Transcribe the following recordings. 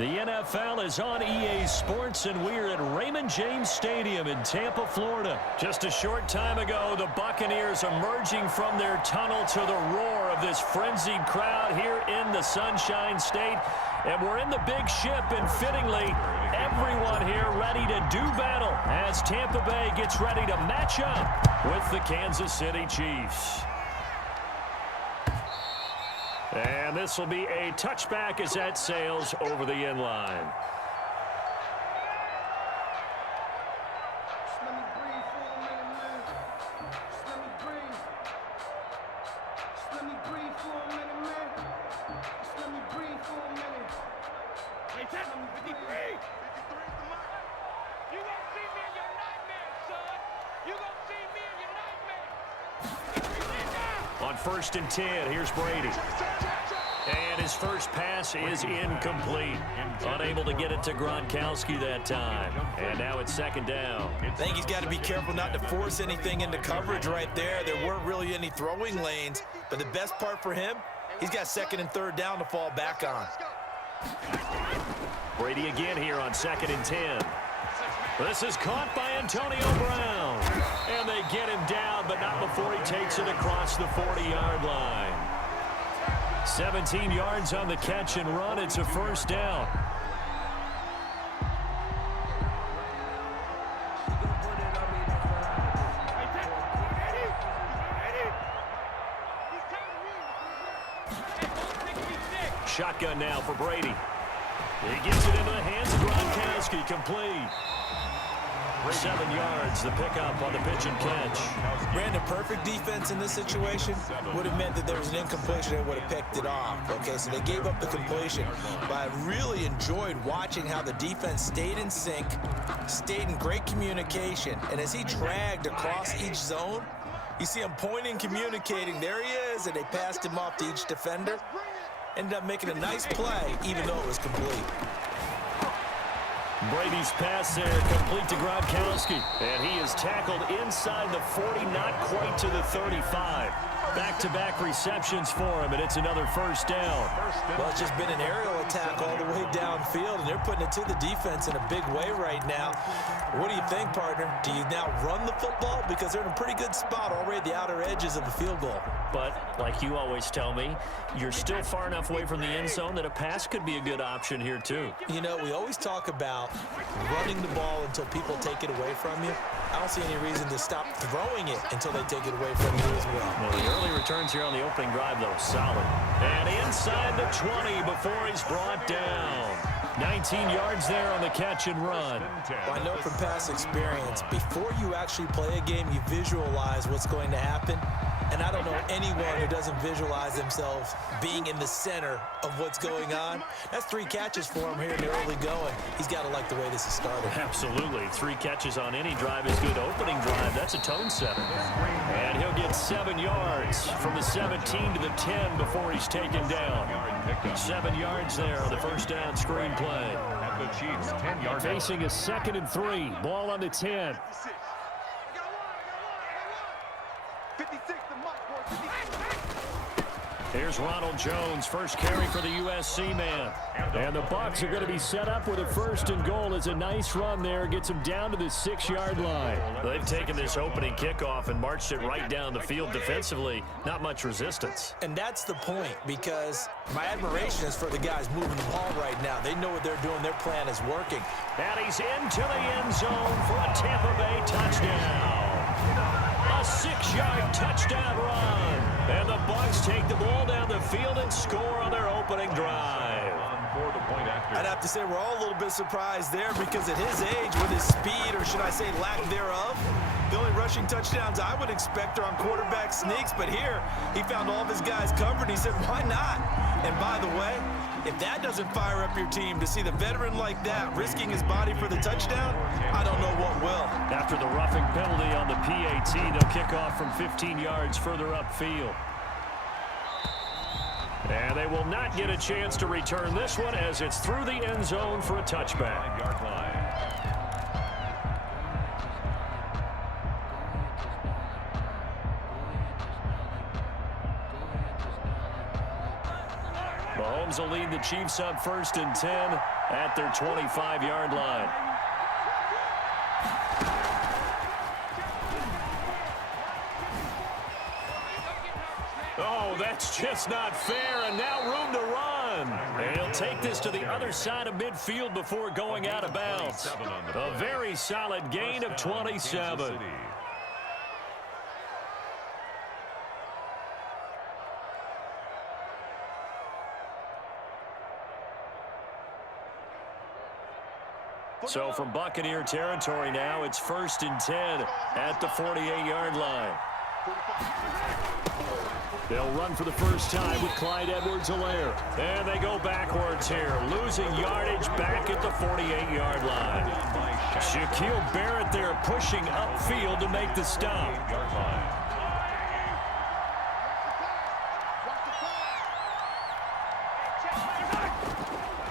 The NFL is on EA Sports, and we're at Raymond James Stadium in Tampa, Florida. Just a short time ago, the Buccaneers emerging from their tunnel to the roar of this frenzied crowd here in the Sunshine State. And we're in the big ship, and fittingly, everyone here ready to do battle as Tampa Bay gets ready to match up with the Kansas City Chiefs. And this will be a touchback as that sails over the end line. On 1st and 10, here's Brady. And his first pass is incomplete. Unable to get it to Gronkowski that time. And now it's 2nd down. I think he's got to be careful not to force anything into coverage right there. There weren't really any throwing lanes. But the best part for him, he's got 2nd and 3rd down to fall back on. Brady again here on 2nd and 10. This is caught by Antonio Brown. And they get him down, but not before he takes it across the 40-yard line. 17 yards on the catch and run. It's a 1st down. Shotgun now for Brady. He gets it into the hands of Gronkowski, complete. 7 yards, the pickup on the pitch and catch. Brandon, perfect defense in this situation would have meant that there was an incompletion and would have picked it off. Okay, so they gave up the completion. But I really enjoyed watching how the defense stayed in sync, stayed in great communication. And as he dragged across each zone, you see him pointing, communicating. There he is, and they passed him off to each defender. Ended up making a nice play, even though it was complete. Brady's pass there, complete to Gronkowski. And he is tackled inside the 40, not quite to the 35. Back-to-back receptions for him, and it's another 1st down. Well, it's just been an aerial attack all the way downfield, and they're putting it to the defense in a big way right now. What do you think, partner? Do you now run the football? Because they're in a pretty good spot already at the outer edges of the field goal. But, like you always tell me, you're still far enough away from the end zone that a pass could be a good option here, too. You know, we always talk about running the ball until people take it away from you. I don't see any reason to stop throwing it until they take it away from you as well. Well, the early returns here on the opening drive, though, solid. And inside the 20 before he's brought down. 19 yards there on the catch and run. Well, I know from past experience, before you actually play a game, you visualize what's going to happen. And I don't know anyone who doesn't visualize themselves being in the center of what's going on. That's 3 catches for him here in the early going. He's got to like the way this is started. Absolutely. 3 catches on any drive is good. Opening drive, that's a tone setter. And he'll get 7 yards from the 17 to the 10 before he's taken down. 7 yards there on the 1st down screen play. Facing a 2nd and 3. Ball on the 10. Here's Ronald Jones, first carry for the USC man. And the Bucs are going to be set up with a 1st and goal. As a nice run there, gets them down to the 6-yard line. They've taken this opening kickoff and marched it right down the field defensively. Not much resistance. And that's the point, because my admiration is for the guys moving the ball right now. They know what they're doing. Their plan is working. And he's into the end zone for a Tampa Bay touchdown. A 6-yard touchdown run. And the Bucs take the ball down the field and score on their opening drive. I'd have to say we're all a little bit surprised there, because at his age, with his speed, or should I say lack thereof, the only rushing touchdowns I would expect are on quarterback sneaks. But here, he found all of his guys covered. He said, why not? And by the way, if that doesn't fire up your team to see the veteran like that risking his body for the touchdown, I don't know what will. After the roughing penalty on the PAT, they'll kick off from 15 yards further upfield. And they will not get a chance to return this one, as it's through the end zone for a touchback. Mahomes will lead the Chiefs up 1st and 10 at their 25-yard line. Oh, that's just not fair, and now room to run. And he'll take this to the other side of midfield before going out of bounds. A very solid gain of 27. So from Buccaneer territory now, it's 1st and 10 at the 48-yard line. They'll run for the first time with Clyde Edwards-Helaire. And they go backwards here, losing yardage back at the 48-yard line. Shaquille Barrett there pushing upfield to make the stop.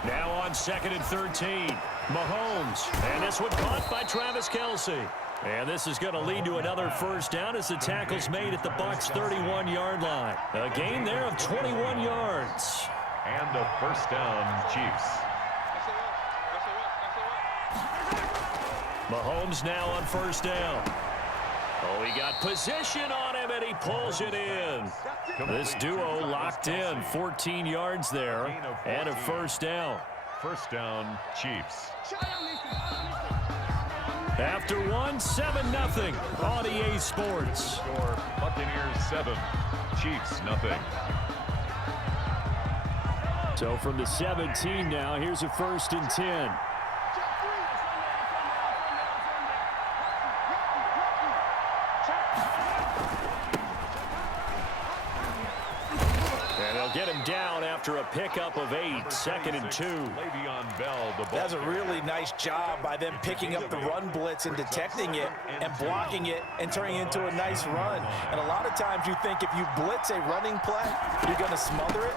Now on 2nd and 13. Mahomes, and this one caught by Travis Kelce. And this is going to lead to another first down as the tackle's made at the Bucs' 31-yard line. A gain there of 21 yards. And a first down, Chiefs. Mahomes now on first down. Oh, he got position on him, and he pulls it in. This duo locked in, 14 yards there, and a first down. First down, Chiefs. After one, 7-0 on EA Sports. Score Buccaneers 7, Chiefs 0. So from the 17 now, here's a 1st and 10. Get him down after a pickup of 8, 2nd and 2. That's a really nice job by them picking up the run blitz and detecting it and blocking it and turning it into a nice run. And a lot of times you think if you blitz a running play, you're going to smother it.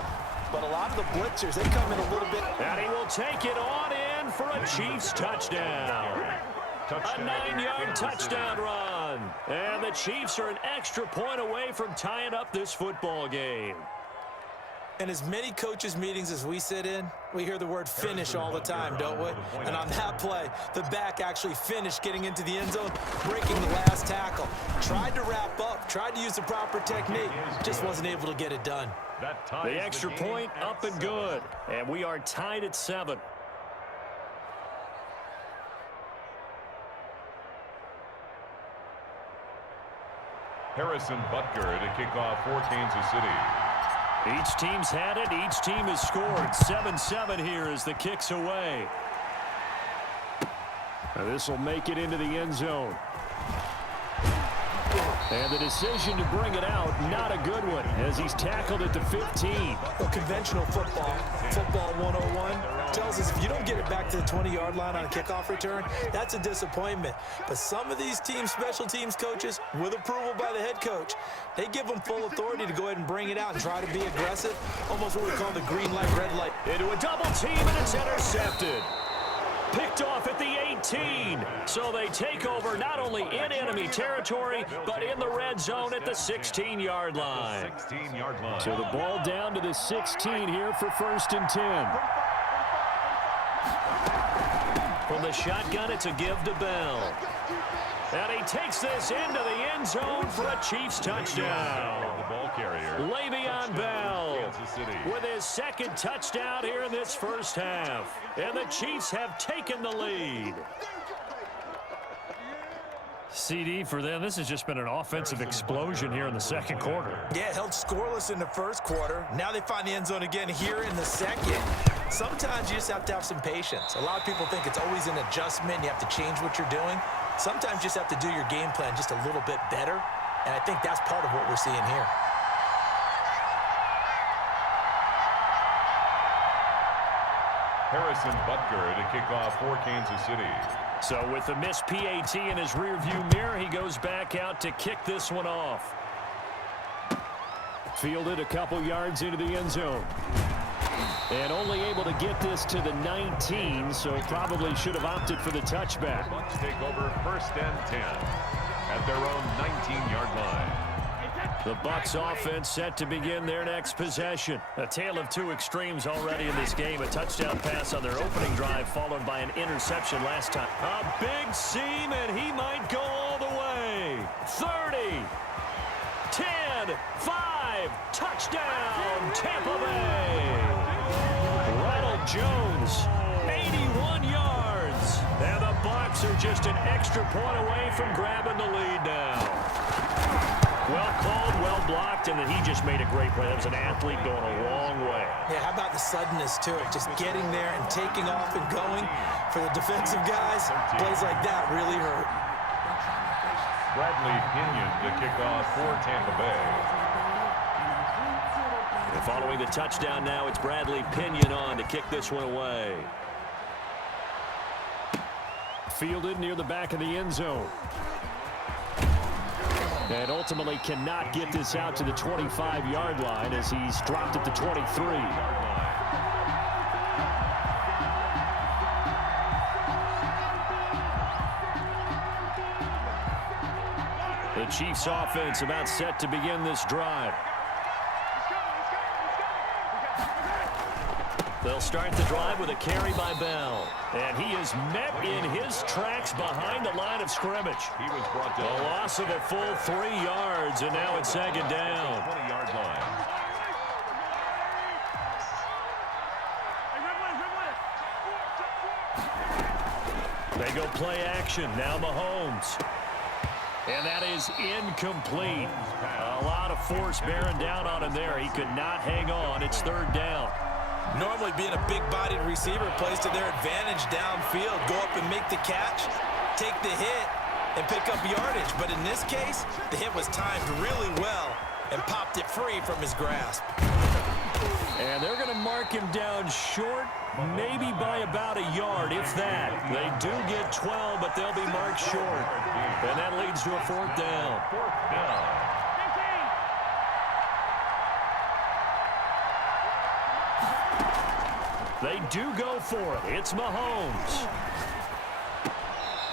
But a lot of the blitzers, they come in a little bit. And he will take it on in for a Chiefs touchdown. A 9-yard touchdown run. And the Chiefs are an extra point away from tying up this football game. In as many coaches' meetings as we sit in, we hear the word finish all the time, don't we? And on that play, the back actually finished getting into the end zone, breaking the last tackle. Tried to wrap up, tried to use the proper technique, just wasn't able to get it done. The extra point up and good, and we are tied at 7. Harrison Butker to kick off for Kansas City. Each team's had it. Each team has scored. 7-7 here as the kick's away. This will make it into the end zone. And the decision to bring it out, not a good one, as he's tackled at the 15. Well, conventional football 101, tells us if you don't get it back to the 20-yard line on a kickoff return, that's a disappointment. But some of these teams, special teams coaches, with approval by the head coach, they give them full authority to go ahead and bring it out and try to be aggressive, almost what we call the green light, red light. Into a double team, and it's intercepted. Picked off at the 18. So they take over not only in enemy territory, but in the red zone at the 16-yard line. 16-yard line. So the ball down to the 16 here for 1st and 10. From the shotgun, it's a give to Bell. And he takes this into the end zone for a Chiefs touchdown. The ball carrier. Le'Veon Bell with his 2nd touchdown here in this first half. And the Chiefs have taken the lead. CD for them, this has just been an offensive explosion here in the 2nd quarter. Yeah, held scoreless in the 1st quarter. Now they find the end zone again here in the 2nd. Sometimes you just have to have some patience. A lot of people think it's always an adjustment. You have to change what you're doing. Sometimes you just have to do your game plan just a little bit better. And I think that's part of what we're seeing here. Harrison Butker to kick off for Kansas City. So with the missed PAT in his rearview mirror, he goes back out to kick this one off. Fielded a couple yards into the end zone. And only able to get this to the 19, so probably should have opted for the touchback. Bucs take over 1st and 10 at their own 19-yard line. The Bucs offense set to begin their next possession. A tale of two extremes already in this game. A touchdown pass on their opening drive followed by an interception last time. A big seam, and he might go all the way. 30, 10, 5, touchdown, Tampa Bay. Ronald Jones, 81 yards. And the Bucs are just an extra point away from grabbing the lead now. Well called, well blocked, and then he just made a great play. That was an athlete going a long way. Yeah, how about the suddenness to it? Just getting there and taking off and going. For the defensive guys, plays like that really hurt. Bradley Pinion to kick off for Tampa Bay. And following the touchdown now, it's Bradley Pinion on to kick this one away. Fielded near the back of the end zone. And ultimately cannot get this out to the 25-yard line as he's dropped at the 23. The Chiefs offense about set to begin this drive. They'll start the drive with a carry by Bell. And he is met in his tracks behind the line of scrimmage. He was brought down. A loss of a full 3 yards, and now it's second down. 20-yard line. They go play action. Now Mahomes. And that is incomplete. A lot of force bearing down on him there. He could not hang on. It's third down. Normally being a big-bodied receiver plays to their advantage downfield. Go up and make the catch, take the hit, and pick up yardage. But in this case, the hit was timed really well and popped it free from his grasp. And they're going to mark him down short, maybe by about a yard, if that. They do get 12, but they'll be marked short. And that leads to a fourth down. Fourth down. They do go for it. It's Mahomes.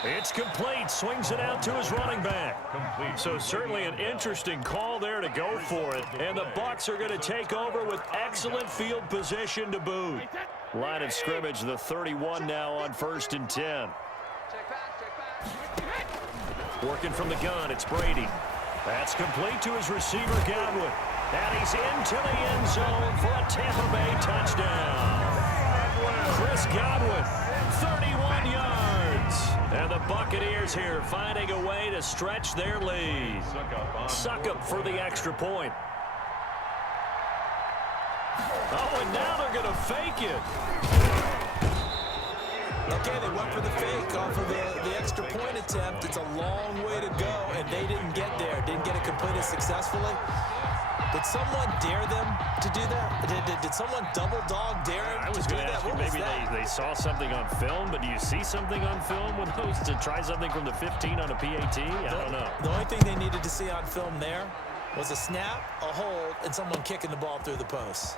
It's complete. Swings it out to his running back. Complete. So certainly an interesting call there to go for it. And the Bucs are going to take over with excellent field position to boot. Line of scrimmage, the 31 now on 1st and 10. Working from the gun, it's Brady. That's complete to his receiver, Godwin. And he's into the end zone for a Tampa Bay touchdown. Chris Godwin, 31 yards. And the Buccaneers here finding a way to stretch their lead. Suck up for the extra point. Oh, and now they're going to fake it. Okay, they went for the fake off of the extra point attempt. It's a long way to go, and they didn't get there. Didn't get it completed successfully. Did someone dare them to do that? Did someone double dog dare him to do that? What was maybe that? they saw something on film, but do you see something on film with those to try something from the 15 on a PAT? I don't know. The only thing they needed to see on film there was a snap, a hold, and someone kicking the ball through the post.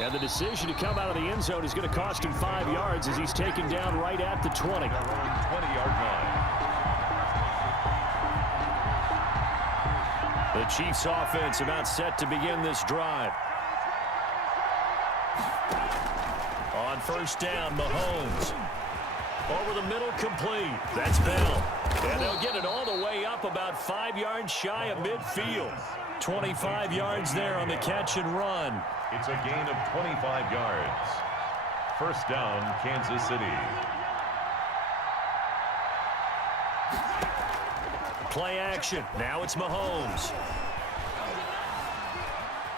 And the decision to come out of the end zone is going to cost him 5 yards as he's taken down right at the 20. 20-yard line. The Chiefs offense about set to begin this drive. On first down, Mahomes. Over the middle, complete. That's Bell. And they'll get it all the way up about 5 yards shy of midfield. 25 yards there on the catch and run. It's a gain of 25 yards. First down, Kansas City. Play action. Now it's Mahomes.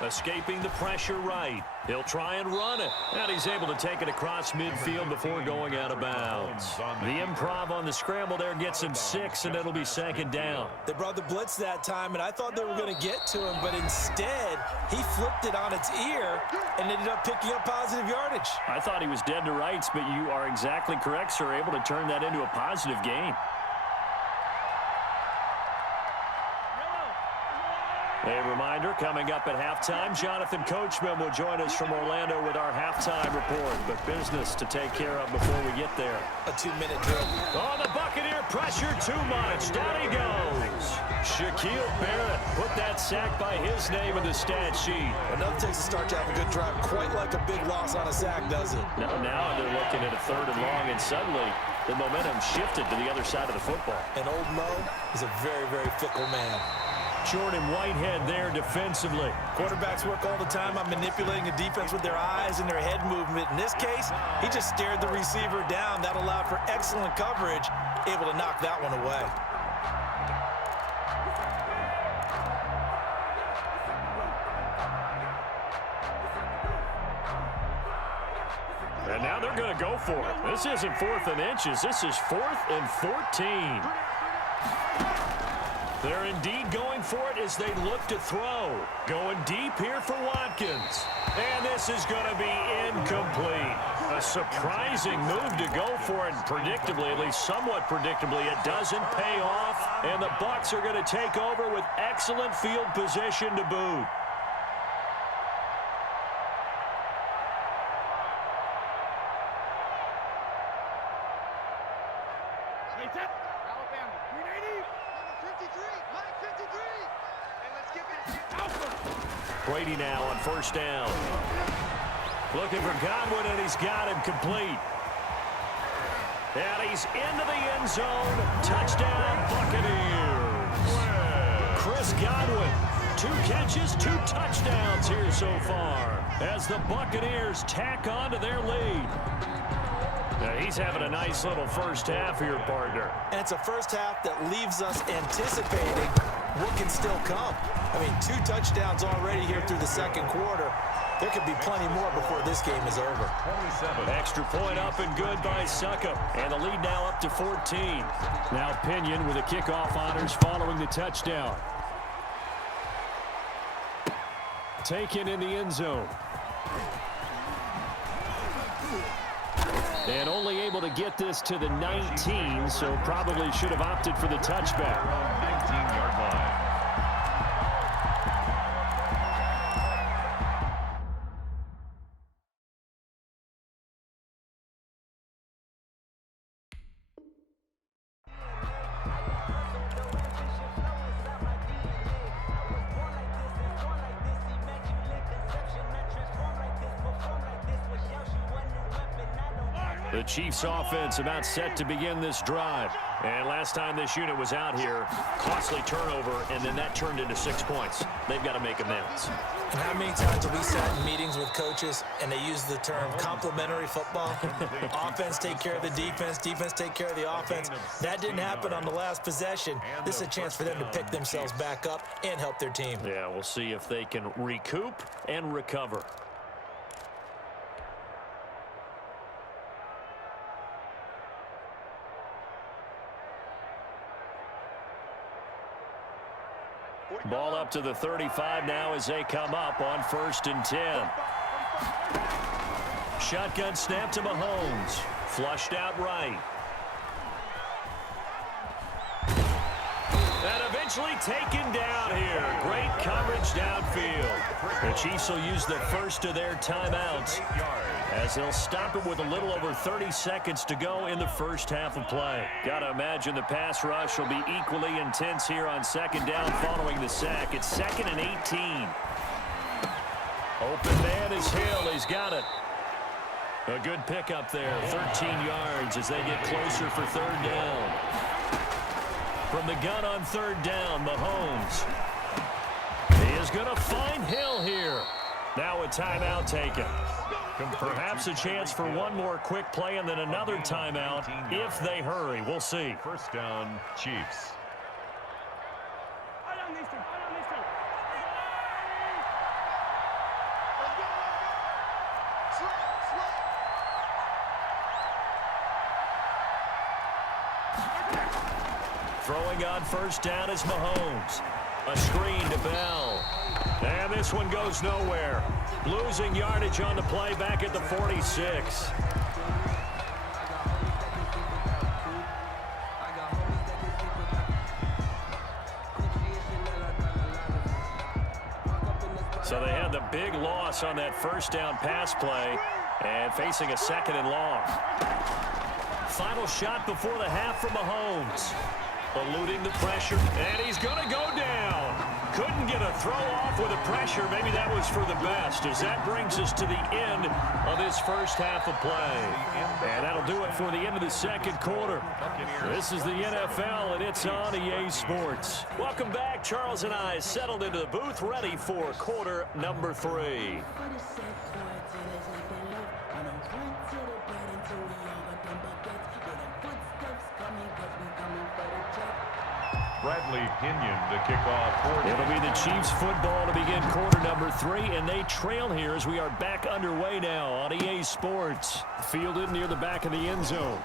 Escaping the pressure right. He'll try and run it. And he's able to take it across midfield before going out of bounds. The improv on the scramble there gets him 6, and it'll be second down. They brought the blitz that time, and I thought they were going to get to him, but instead, he flipped it on its ear and ended up picking up positive yardage. I thought he was dead to rights, but you are exactly correct, sir. Able to turn that into a positive gain. A reminder reminder, coming up at halftime, Jonathan Coachman will join us from Orlando with our halftime report. But business to take care of before we get there. A 2-minute drill. Oh, the Buccaneer pressure too much. Down he goes. Shaquille Barrett put that sack by his name in the stat sheet. Another takes a start to have a good drive, quite like a big loss on a sack, does it? Now they're looking at a 3rd and long, and suddenly the momentum shifted to the other side of the football. And old Mo is a very, very fickle man. Jordan Whitehead there defensively. Quarterbacks work all the time on manipulating a defense with their eyes and their head movement. In this case, he just stared the receiver down. That allowed for excellent coverage, able to knock that one away. And now they're going to go for it. This isn't 4th and inches. This is 4th and 14. They're indeed going for it as they look to throw. Going deep here for Watkins. And this is going to be incomplete. A surprising move to go for it. Predictably, at least somewhat predictably, it doesn't pay off. And the Bucs are going to take over with excellent field position to boot. Brady now on 1st down. Looking for Godwin, and he's got him complete. And he's into the end zone. Touchdown, Buccaneers. Chris Godwin, 2 catches, 2 touchdowns here so far as the Buccaneers tack on to their lead. Now he's having a nice little first half here, partner. And it's a first half that leaves us anticipating what can still come. I mean, 2 touchdowns already here through the 2nd quarter. There could be plenty more before this game is over. 27. Extra point up and good by Succop. And the lead now up to 14. Now Pinion with the kickoff honors following the touchdown. Taken in the end zone. And only able to get this to the 19, so probably should have opted for the touchback. 19-yard line. The Chiefs offense about set to begin this drive. And last time this unit was out here, costly turnover, and then that turned into 6 points. They've got to make amends. And how many times have we sat in meetings with coaches and they use the term complementary football? Offense take care of the defense, defense take care of the offense. That didn't happen on the last possession. This is a chance for them to pick themselves back up and help their team. Yeah, we'll see if they can recoup and recover. Ball up to the 35 now as they come up on 1st and 10. Shotgun snap to Mahomes. Flushed out right. And eventually taken down here. Great coverage downfield. The Chiefs will use the first of their timeouts as they'll stop it with a little over 30 seconds to go in the first half of play. Got to imagine the pass rush will be equally intense here on 2nd down following the sack. It's 2nd and 18. Open man is Hill. He's got it. A good pickup there. 13 yards as they get closer for 3rd down. From the gun on 3rd down, Mahomes. He is going to find Hill here. Now a timeout taken. Perhaps a chance for one more quick play and then another timeout if they hurry. We'll see. 1st down, Chiefs. Throwing on 1st down is Mahomes. A screen to Bell. And this one goes nowhere. Losing yardage on the play back at the 46. So they had the big loss on that first down pass play and facing a 2nd and long. Final shot before the half from Mahomes. Eluding the pressure, and he's going to go down. Couldn't get a throw off with the pressure. Maybe that was for the best, as that brings us to the end of this first half of play. And that'll do it for the end of the second quarter. This is the NFL, and it's on EA Sports. Welcome back. Charles and I settled into the booth, ready for quarter number 3. Bradley Pinion to kick off. It'll be the Chiefs football to begin quarter number 3, and they trail here as we are back underway now on EA Sports. Fielded near the back of the end zone.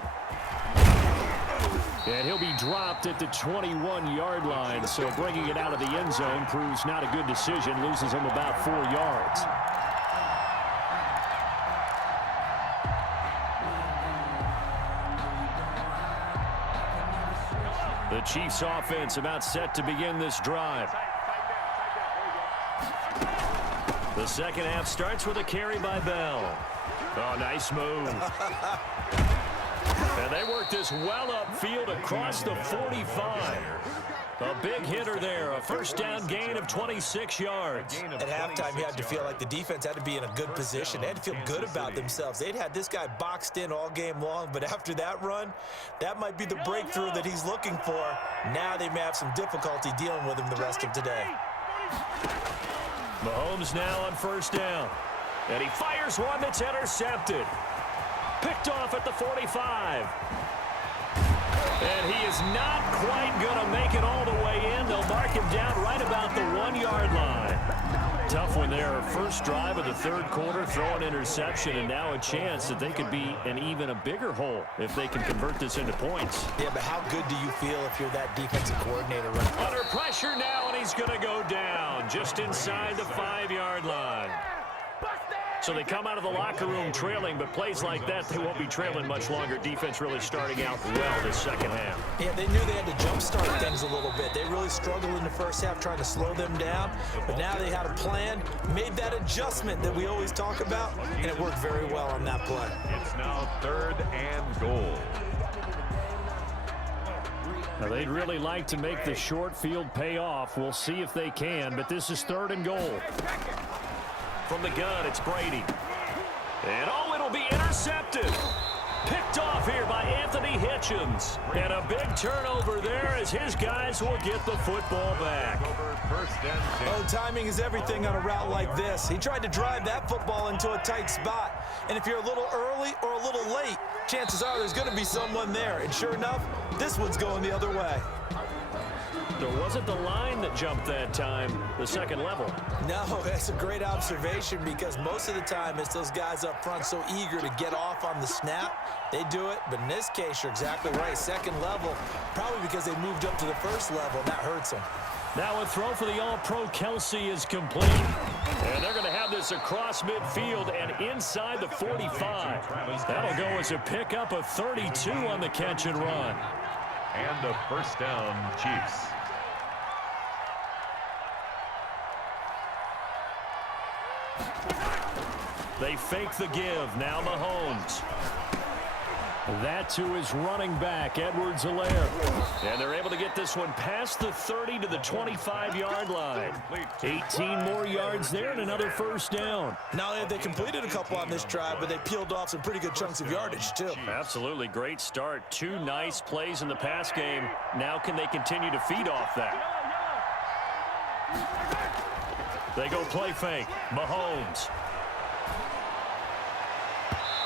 And he'll be dropped at the 21-yard line, so bringing it out of the end zone proves not a good decision. Loses him about 4 yards. The Chiefs offense about set to begin this drive. The second half starts with a carry by Bell. Oh, nice move. And they work this well upfield across the 45. A big hitter there, a first down gain of 26 yards. At halftime, you had to feel like the defense had to be in a good position. They had to feel good about themselves. They'd had this guy boxed in all game long, but after that run, that might be the breakthrough that he's looking for. Now they may have some difficulty dealing with him the rest of today. Mahomes now on first down. And he fires one that's intercepted. Picked off at the 45. And he is not quite going to make it all the way in. They'll mark him down right about the 1-yard line. Tough one there. First drive of the third quarter, throw an interception, and now a chance that they could be in even a bigger hole if they can convert this into points. Yeah, but how good do you feel if you're that defensive coordinator? Under pressure now, and he's going to go down just inside the 5-yard line. So they come out of the locker room trailing, but plays like that, they won't be trailing much longer. Defense really starting out well this second half. Yeah, they knew they had to jumpstart things a little bit. They really struggled in the first half trying to slow them down, but now they had a plan, made that adjustment that we always talk about, and it worked very well on that play. It's now 3rd and goal. Now, they'd really like to make the short field pay off. We'll see if they can, but this is 3rd and goal. From the gun, it's Brady. And, oh, it'll be intercepted. Picked off here by Anthony Hitchens. And a big turnover there as his guys will get the football back. Oh, timing is everything on a route like this. He tried to drive that football into a tight spot. And if you're a little early or a little late, chances are there's going to be someone there. And sure enough, this one's going the other way. There wasn't the line that jumped that time, the second level. No, that's a great observation because most of the time it's those guys up front so eager to get off on the snap. They do it, but in this case, you're exactly right. Second level, probably because they moved up to the first level, and that hurts them. Now a throw for the All-Pro Kelsey is complete. And they're going to have this across midfield and inside the 45. That'll go as a pickup of 32 on the catch and run. And a first down, Chiefs. They fake the give. Now Mahomes. That to his running back, Edwards-Helaire. And they're able to get this one past the 30 to the 25-yard line. 18 more yards there and another first down. Not only have they completed a couple on this drive, but they peeled off some pretty good chunks of yardage, too. Absolutely great start. 2 nice plays in the pass game. Now can they continue to feed off that? They go play fake. Mahomes.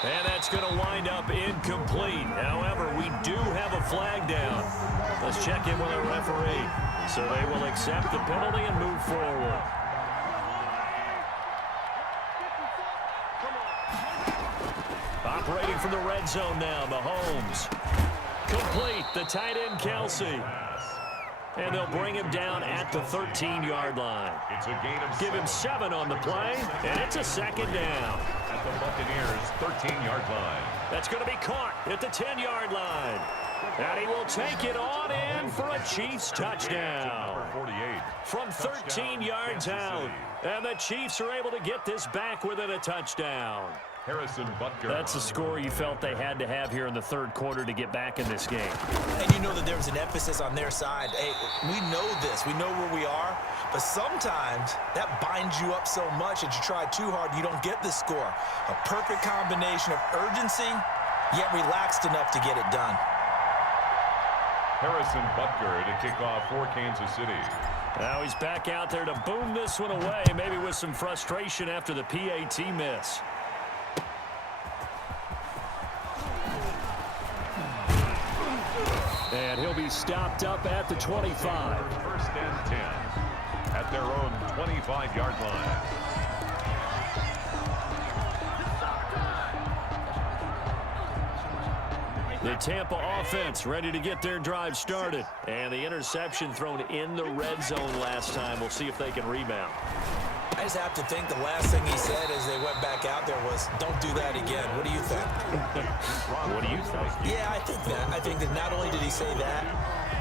And that's going to wind up incomplete. However, we do have a flag down. Let's check in with our referee. So they will accept the penalty and move forward. Operating from the red zone now, Mahomes. Complete, the tight end Kelsey. And they'll bring him down at the 13-yard line. It's a gain of Give him 7 on the play, and it's a second down. At the Buccaneers' 13-yard line. That's going to be caught at the 10-yard line. And he will take it on in for a Chiefs touchdown. 48. From 13 yards out. And the Chiefs are able to get this back within a touchdown. Harrison Butker. That's the score you felt they had to have here in the third quarter to get back in this game. And you know that there was an emphasis on their side. Hey, we know this. We know where we are. But sometimes that binds you up so much that you try too hard, you don't get the score. A perfect combination of urgency, yet relaxed enough to get it done. Harrison Butker to kick off for Kansas City. Now he's back out there to boom this one away, maybe with some frustration after the PAT miss. And he'll be stopped up at the 25. First and 10 at their own 25-yard line. The Tampa offense ready to get their drive started. And the interception thrown in the red zone last time. We'll see if they can rebound. I just have to think the last thing he said as they went back out there was, don't do that again. What do you think? What do you think? Yeah, I think that. I think that not only did he say that,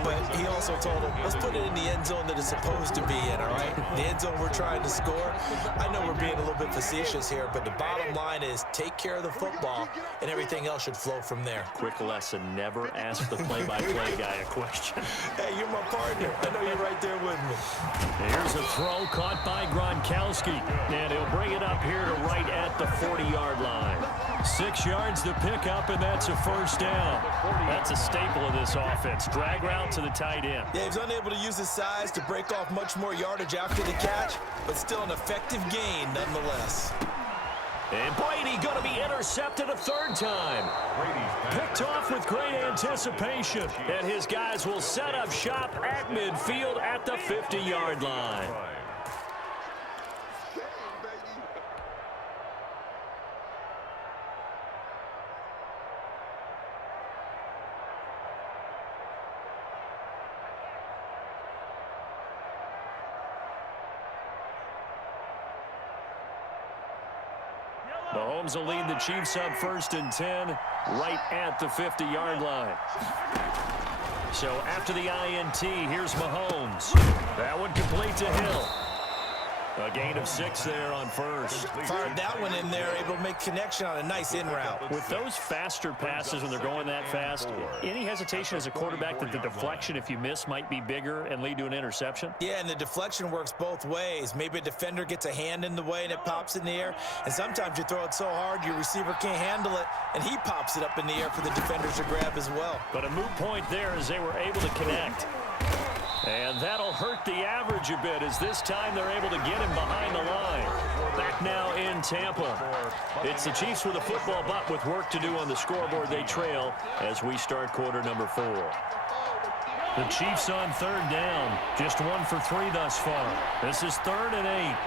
but he also told him, let's put it in the end zone that it's supposed to be in, all right? The end zone we're trying to score. I know we're being a little bit facetious here, but the bottom line is take care of the football, and everything else should flow from there. Quick lesson, never ask the play-by-play guy a question. Hey, you're my partner. I know you're right there with me. Here's a throw caught by Gronkowski, and he'll bring it up here to right at the 40-yard line. 6 yards to pick up, and that's a first down. That's a staple of this offense. Drag route to the tight end. Yeah, he's unable to use his size to break off much more yardage after the catch, but still an effective gain nonetheless. And Brady going to be intercepted a third time. Picked off with great anticipation. And his guys will set up shop at midfield at the 50-yard line. Mahomes will lead the Chiefs up first and 10 right at the 50-yard line. So after the INT, here's Mahomes. That one complete to Hill. A gain of 6 there on first. Fired that one in there, able to make connection on a nice in route. With those faster passes when they're going that fast, any hesitation as a quarterback that the deflection, if you miss, might be bigger and lead to an interception? Yeah, and the deflection works both ways. Maybe a defender gets a hand in the way and it pops in the air. And sometimes you throw it so hard your receiver can't handle it, and he pops it up in the air for the defenders to grab as well. But a moot point there as they were able to connect. And that'll hurt the average a bit as this time they're able to get him behind the line. Back now in Tampa. It's the Chiefs with a football, but with work to do on the scoreboard, they trail as we start quarter number 4. The Chiefs on third down. Just 1 for 3 thus far. This is 3rd and 8.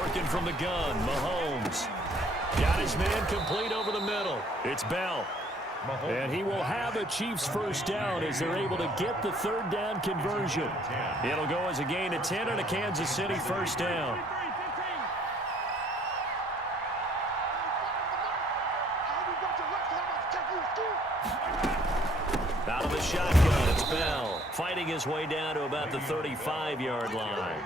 Working from the gun, Mahomes. Got his man complete over the middle. It's Bell. And he will have a Chiefs first down as they're able to get the third down conversion. It'll go as a gain of 10 and a Kansas City first down. Out of the shotgun, it's Bell. Fighting his way down to about the 35-yard line.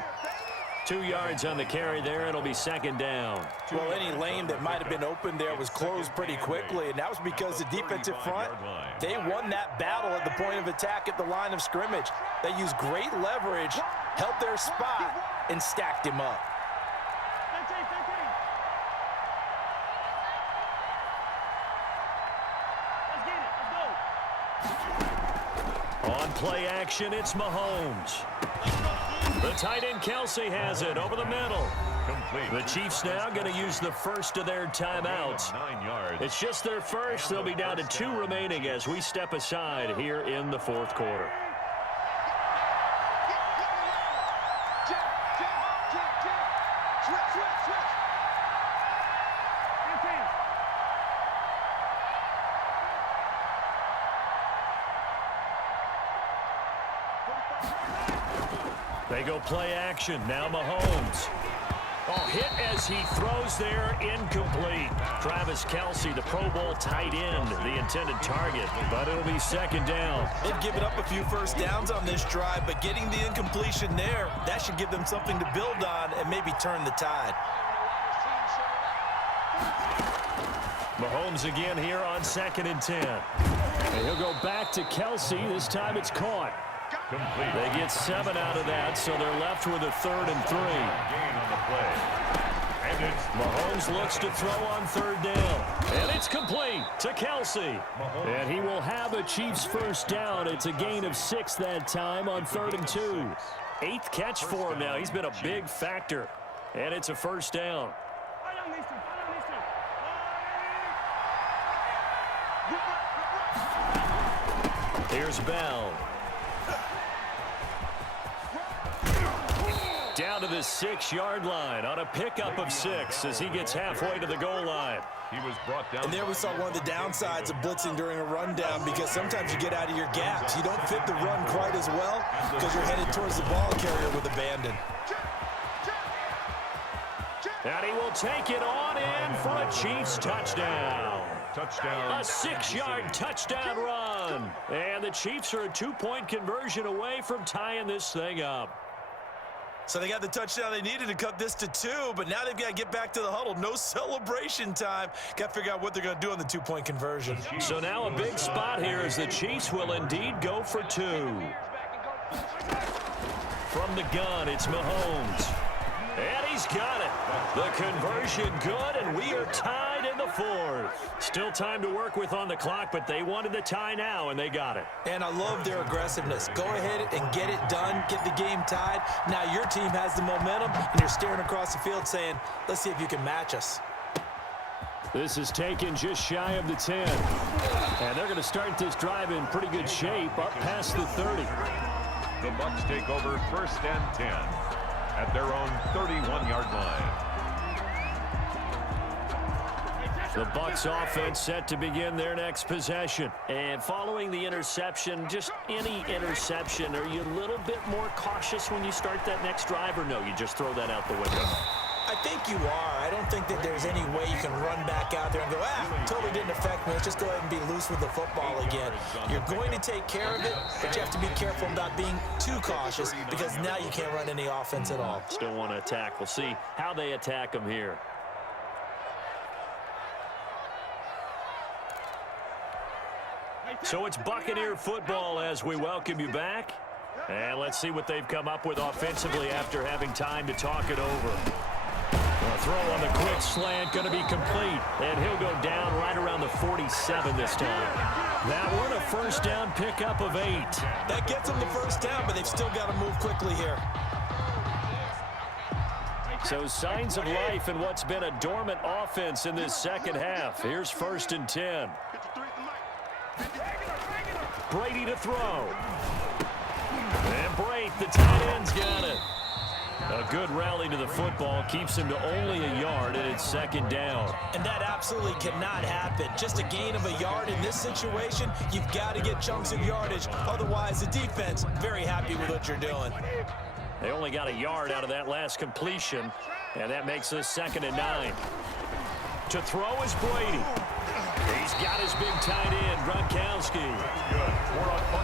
2 yards on the carry there. It'll be second down. Well, any lane that might have been open there was closed pretty quickly, and that was because the defensive front, they won that battle at the point of attack at the line of scrimmage. They used great leverage, held their spot, and stacked him up. On play action, it's Mahomes. The tight end Kelsey has it over the middle. The Chiefs now going to use the first of their timeouts. 9 yards. It's just their first. They'll be down to 2 remaining as we step aside here in the 4th quarter. They go play action. Now Mahomes. Oh, hit as he throws there, incomplete. Travis Kelce, the Pro Bowl tight end, the intended target, but it'll be second down. They've given up a few first downs on this drive, but getting the incompletion there, that should give them something to build on and maybe turn the tide. Mahomes again here on 2nd and 10. And he'll go back to Kelce. This time it's caught. Complete. They get 7 out of that, so they're left with a 3rd and 3. Gain on the play. And it's Mahomes looks to throw on 3rd down. And it's complete to Kelce. And he will have a Chiefs first down. It's a gain of 6 that time on 3rd and 2. 8th catch for him now. He's been a big factor. And it's a first down. Here's Bell. Down to the 6-yard line on a pickup of 6 as he gets halfway to the goal line. He was brought down. And there we saw one of the downsides of blitzing during a rundown, because sometimes you get out of your gaps. You don't fit the run quite as well because you're headed towards the ball carrier with abandon. And he will take it on in for a Chiefs touchdown. Touchdown. A 6-yard touchdown run. And the Chiefs are a 2-point conversion away from tying this thing up. So they got the touchdown they needed to cut this to 2, but now they've got to get back to the huddle. No celebration time. Got to figure out what they're going to do on the 2-point conversion. So now a big spot here as the Chiefs will indeed go for 2. From the gun, it's Mahomes. And he's got it. The conversion good, and we are tied in the 4th. Still time to work with on the clock, but they wanted the tie now, and they got it. And I love their aggressiveness. Go ahead and get it done. Get the game tied. Now your team has the momentum, and you're staring across the field saying, let's see if you can match us. This is taken just shy of the 10. And they're going to start this drive in pretty good shape up past the 30. The Bucs take over 1st and 10 at their own 31-yard line. The Bucs offense set to begin their next possession. And following the interception, just any interception, are you a little bit more cautious when you start that next drive, or no, you just throw that out the window? I think you are. I don't think that there's any way you can run back out there and go, totally didn't affect me. Let's just go ahead and be loose with the football again. You're going to take care of it, but you have to be careful about being too cautious, because now you can't run any offense at all. Still want to attack. We'll see how they attack them here. So it's Buccaneer football as we welcome you back. And let's see what they've come up with offensively after having time to talk it over. A throw on the quick slant, going to be complete. And he'll go down right around the 47 this time. That one a first down pickup of 8. That gets them the first down, but they've still got to move quickly here. So signs of life in what's been a dormant offense in this second half. Here's 1st and 10. Brady to throw. And Brady, the tight end's got it. A good rally to the football keeps him to only a yard, and it's 2nd down. And that absolutely cannot happen. Just a gain of a yard in this situation, you've got to get chunks of yardage. Otherwise, the defense, very happy with what you're doing. They only got a yard out of that last completion, and that makes us 2nd and 9. To throw is Brady. He's got his big tight end, Gronkowski.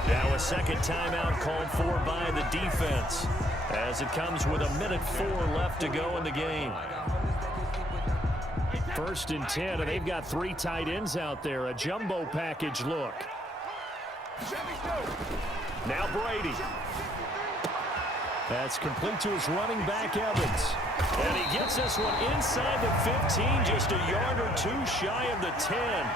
Now a second timeout called for by the defense as it comes with 1:04 left to go in the game. 1st and 10, and they've got 3 tight ends out there. A jumbo package look. Now Brady. That's complete to his running back, Evans. And he gets this one inside the 15, just a yard or 2 shy of the 10.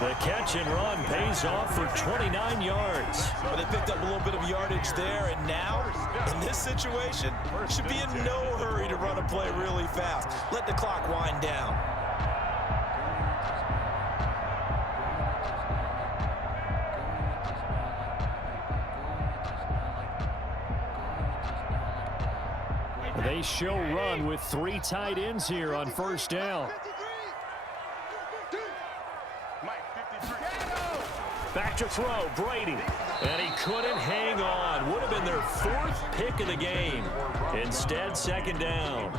The catch and run pays off for 29 yards. Well, they picked up a little bit of yardage there, and now, in this situation, should be in no hurry to run a play really fast. Let the clock wind down. They show run with 3 tight ends here on 1st down. Back to throw, Brady. And he couldn't hang on. Would have been their 4th pick of the game. Instead, 2nd down.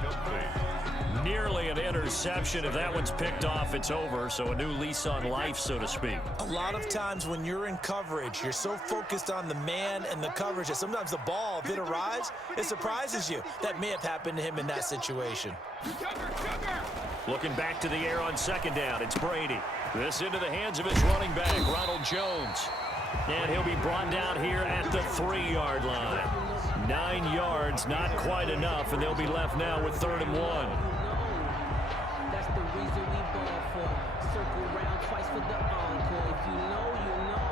Nearly an interception. If that one's picked off, it's over. So a new lease on life, so to speak. A lot of times when you're in coverage, you're so focused on the man and the coverage that sometimes the ball, if it arrives, it surprises you. That may have happened to him in that situation. Looking back to the air on second down, it's Brady. This into the hands of his running back, Ronald Jones. And he'll be brought down here at the 3-yard line. 9 yards, not quite enough, and they'll be left now with 3rd and 1. That's the reason we ball for. Circle round twice for the encore. If you know, you know.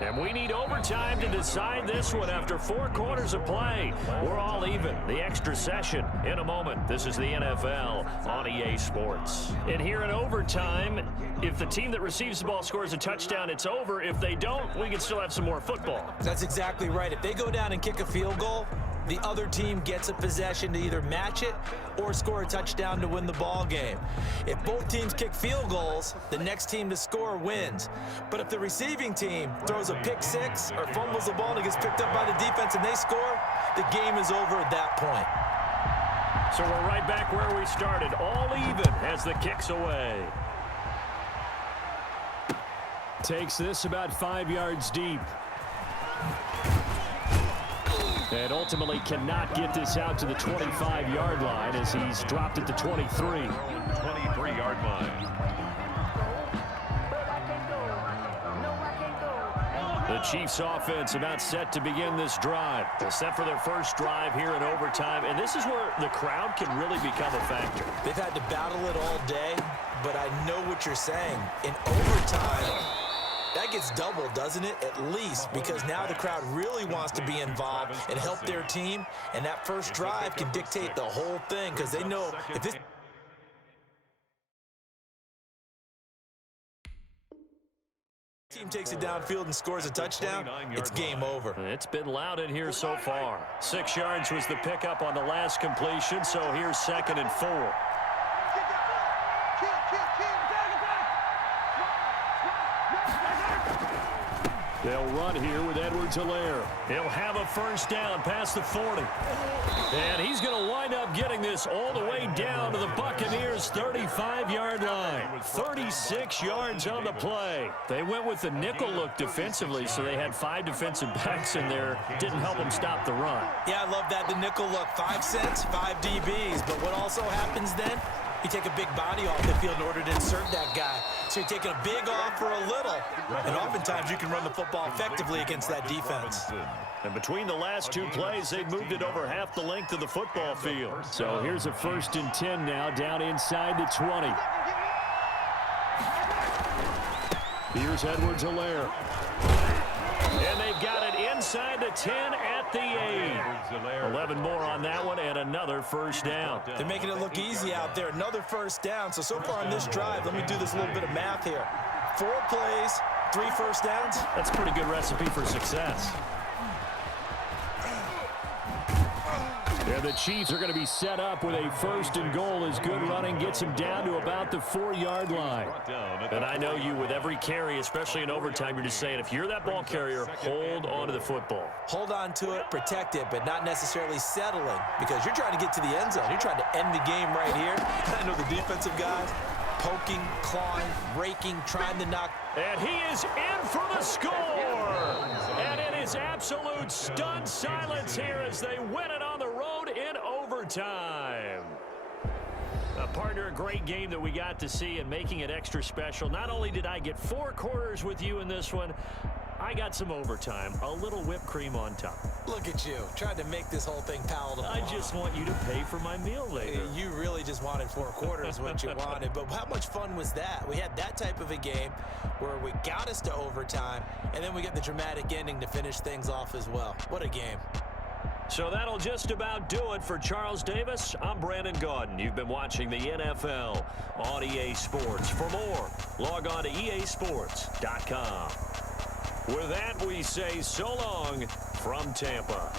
And we need overtime to decide this one after 4 quarters of play. We're all even. The extra session in a moment. This is the NFL on EA Sports. And here in overtime, if the team that receives the ball scores a touchdown, it's over. If they don't, we can still have some more football. That's exactly right. If they go down and kick a field goal, the other team gets a possession to either match it or score a touchdown to win the ball game. If both teams kick field goals, the next team to score wins. But if the receiving team throws a pick six or fumbles the ball and it gets picked up by the defense and they score, the game is over at that point. So we're right back where we started, all even as the kick's away. Takes this about 5 yards deep. And ultimately cannot get this out to the 25-yard line as he's dropped at the 23. 23-yard line. The Chiefs offense about set to begin this drive. They're set for their first drive here in overtime, and this is where the crowd can really become a factor. They've had to battle it all day, but I know what you're saying. In overtime, that gets doubled, doesn't it? At least, because now the crowd really wants to be involved and help their team, and that first drive can dictate the whole thing because they know if this team takes it downfield and scores a touchdown, it's game over. It's been loud in here so far. 6 yards was the pickup on the last completion, so here's 2nd and 4. They'll run here with Edwards-Helaire. He'll have a first down past the 40. And he's going to wind up getting this all the way down to the Buccaneers' 35-yard line. 36 yards on the play. They went with the nickel look defensively, so they had 5 defensive backs in there. Didn't help them stop the run. Yeah, I love that, the nickel look. 5 cents, 5 DBs. But what also happens then? You take a big body off the field in order to insert that guy. So you're taking a big off for a little. And oftentimes you can run the football effectively against that defense. And between the last 2 plays, they've moved it over half the length of the football field. So here's a 1st and 10 now, down inside the 20. Here's Edwards-Helaire. And they've got it inside the 10 at the 8. 11 more on that one and another first down. They're making it look easy out there. Another first down. So far on this drive, let me do this little bit of math here. 4 plays, 3 first downs. That's a pretty good recipe for success. And the Chiefs are going to be set up with a 1st and goal as good running gets him down to about the 4-yard line. And I know you, with every carry, especially in overtime, you're just saying, if you're that ball carrier, hold on to the football. Hold on to it, protect it, but not necessarily settling, because you're trying to get to the end zone. You're trying to end the game right here. I know the defensive guys poking, clawing, raking, trying to knock. And he is in for the score. And it is absolute stunned silence here as they win it on the road in overtime. Partner, a great game that we got to see and making it extra special. Not only did I get 4 quarters with you in this one, I got some overtime, a little whipped cream on top. Look at you, trying to make this whole thing palatable. I just want you to pay for my meal later. You really just wanted 4 quarters, what you wanted. But how much fun was that? We had that type of a game where we got us to overtime, and then we get the dramatic ending to finish things off as well. What a game. So that'll just about do it for Charles Davis. I'm Brandon Gaudin. You've been watching the NFL on EA Sports. For more, log on to easports.com. With that, we say so long from Tampa.